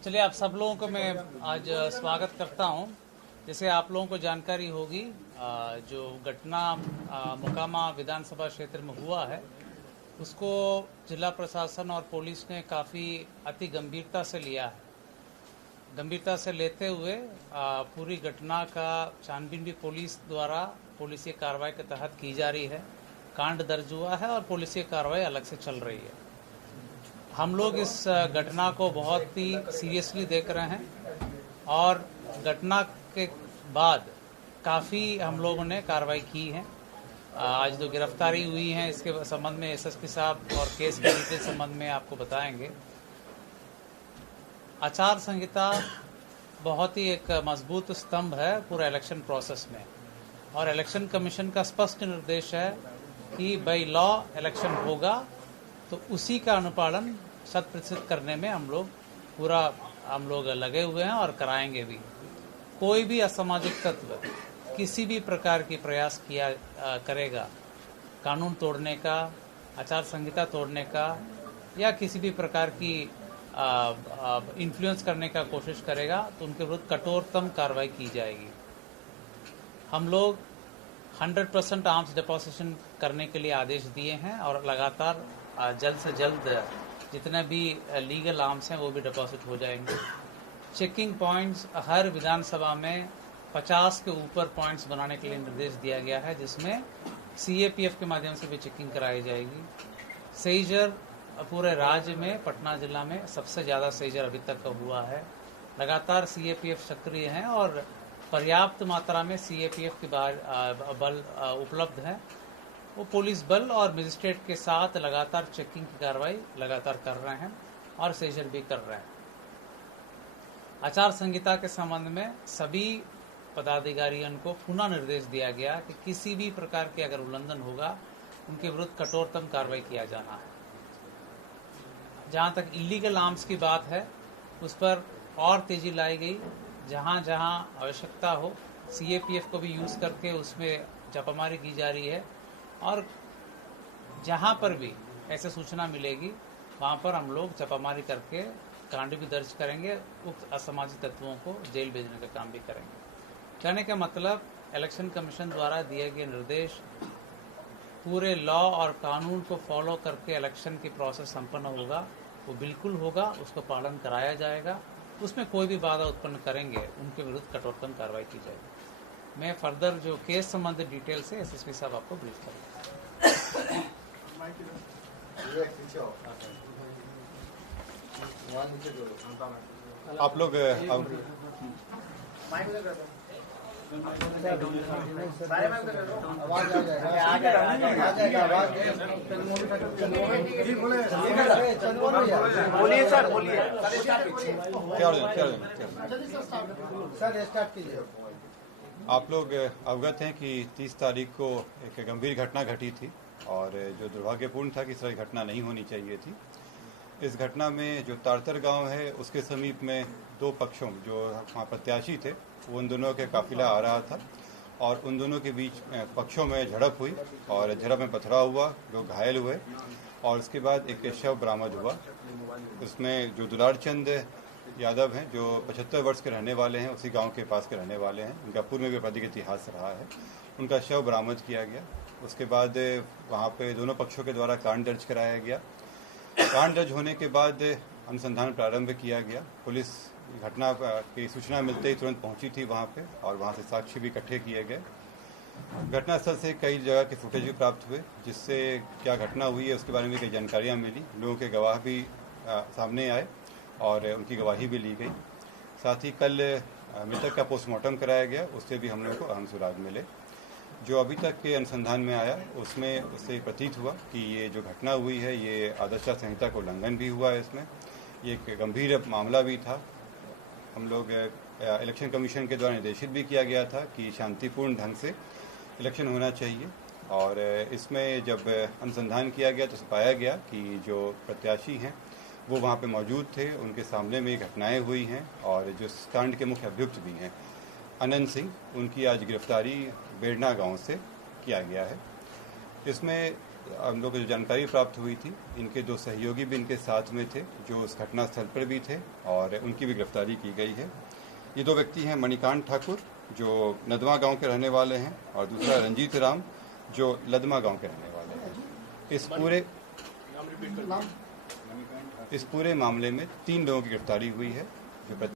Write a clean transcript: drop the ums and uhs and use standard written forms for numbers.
चलिए, आप सब लोगों को मैं आज स्वागत करता हूं। जैसे आप लोगों को जानकारी होगी, जो घटना मोकामा विधानसभा क्षेत्र में हुआ है उसको जिला प्रशासन और पुलिस ने काफ़ी अति गंभीरता से लिया है। गंभीरता से लेते हुए पूरी घटना का छानबीन भी पुलिस द्वारा पुलिसिय कार्रवाई के तहत की जा रही है। कांड दर्ज हुआ है और पुलिसिय कार्रवाई अलग से चल रही है। हम लोग इस घटना को बहुत ही सीरियसली देख रहे हैं और घटना के बाद काफ़ी हम लोगों ने कार्रवाई की है। आज जो गिरफ्तारी हुई है इसके संबंध में एसएसपी साहब और केस के डिटेल संबंध में आपको बताएंगे। आचार संहिता बहुत ही एक मजबूत स्तंभ है पूरा इलेक्शन प्रोसेस में, और इलेक्शन कमीशन का स्पष्ट निर्देश है कि बाई लॉ इलेक्शन होगा तो उसी का अनुपालन 100% करने में हम लोग लगे हुए हैं और कराएंगे भी। कोई भी असामाजिक तत्व किसी भी प्रकार की प्रयास करेगा कानून तोड़ने का, आचार संहिता तोड़ने का या किसी भी प्रकार की इन्फ्लुएंस करने का कोशिश करेगा तो उनके विरुद्ध कठोरतम कार्रवाई की जाएगी। हम लोग 100% आर्म्स डिपोजिशन करने के लिए आदेश दिए हैं और लगातार जल्द से जल्द जितने भी लीगल आर्म्स हैं वो भी डिपॉजिट हो जाएंगे। चेकिंग पॉइंट्स हर विधानसभा में 50 के ऊपर पॉइंट्स बनाने के लिए निर्देश दिया गया है, जिसमें सीएपीएफ के माध्यम से भी चेकिंग कराई जाएगी। सेजर पूरे राज्य में पटना जिला में सबसे ज़्यादा सेजर अभी तक का हुआ है। लगातार सीएपीएफ सक्रिय हैं और पर्याप्त मात्रा में सीएपीएफ के बल उपलब्ध है। वो पुलिस बल और मजिस्ट्रेट के साथ लगातार चेकिंग की कार्रवाई लगातार कर रहे हैं और सेजर भी कर रहे हैं। आचार संहिता के संबंध में सभी पदाधिकारियों को पुनः निर्देश दिया गया कि किसी भी प्रकार के अगर उल्लंघन होगा उनके विरुद्ध कठोरतम कार्रवाई किया जाना है। जहां तक इलीगल आर्म्स की बात है उस पर और तेजी लाई गई। जहां जहां आवश्यकता हो सीएपीएफ को भी यूज करके उसमें छापामारी की जा रही है और जहां पर भी ऐसे सूचना मिलेगी वहां पर हम लोग छापामारी करके कांड भी दर्ज करेंगे, उक्त असामाजिक तत्वों को जेल भेजने का काम भी करेंगे। कहने का मतलब इलेक्शन कमीशन द्वारा दिए गए निर्देश पूरे लॉ और कानून को फॉलो करके इलेक्शन की प्रोसेस संपन्न होगा, वो बिल्कुल होगा, उसको पालन कराया जाएगा। उसमें कोई भी बाधा उत्पन्न करेंगे उनके विरुद्ध कठोरतम कार्रवाई की जाएगी। मैं फर्दर जो केस संबंधित डिटेल से एसएसपी साहब आपको ब्रीफ करूँगा। आप लोग बोलिए सर, बोलिए सर स्टार्ट कीजिए। आप लोग अवगत हैं कि 30 तारीख को एक गंभीर घटना घटी थी और जो दुर्भाग्यपूर्ण था कि इस तरह की घटना नहीं होनी चाहिए थी। इस घटना में जो तारतर गांव है उसके समीप में दो पक्षों जो वहाँ प्रत्याशी थे उन दोनों के काफिला आ रहा था और उन दोनों के बीच पक्षों में झड़प हुई और झड़प में पथराव हुआ, लोग घायल हुए और उसके बाद एक शव बरामद हुआ। उसमें जो दुलार चंद यादव हैं जो 75 वर्ष के रहने वाले हैं, उसी गांव के पास के रहने वाले हैं, उनका पूर्व में भी आपराधिक इतिहास रहा है, उनका शव बरामद किया गया। उसके बाद वहाँ पे दोनों पक्षों के द्वारा कांड दर्ज कराया गया। कांड दर्ज होने के बाद अनुसंधान प्रारंभ किया गया। पुलिस घटना की सूचना मिलते ही तुरंत पहुंची थी वहाँ पे और वहाँ से साक्ष्य भी इकट्ठे किए गए। घटनास्थल से कई जगह के फुटेज भी प्राप्त हुए जिससे क्या घटना हुई है उसके बारे में कई जानकारियाँ मिली। लोगों के गवाह भी सामने आए और उनकी गवाही भी ली गई। साथ ही कल मृतक का पोस्टमार्टम कराया गया, उससे भी हम लोगों को अहम सुराग मिले। जो अभी तक के अनुसंधान में आया उसमें उससे प्रतीत हुआ कि ये जो घटना हुई है ये आदर्श संहिता का उल्लंघन भी हुआ है। इसमें ये एक गंभीर मामला भी था। हम लोग इलेक्शन कमीशन के द्वारा निर्देशित भी किया गया था कि शांतिपूर्ण ढंग से इलेक्शन होना चाहिए और इसमें जब अनुसंधान किया गया तो पाया गया कि जो प्रत्याशी हैं वो वहाँ पे मौजूद थे, उनके सामने में घटनाएं हुई हैं और जो कांड के मुख्य अभियुक्त भी हैं अनंत सिंह, उनकी आज गिरफ्तारी बेड़ना गांव से किया गया है। इसमें हम लोग को जो जानकारी प्राप्त हुई थी, इनके 2 सहयोगी भी इनके साथ में थे जो उस घटना स्थल पर भी थे और उनकी भी गिरफ्तारी की गई है। ये 2 व्यक्ति हैं मणिकांत ठाकुर जो नदवा गांव के रहने वाले हैं और दूसरा रंजीत राम जो लदमा गांव के रहने वाले हैं। इस पूरे मामले में 3 लोगों की गिरफ्तारी हुई है जो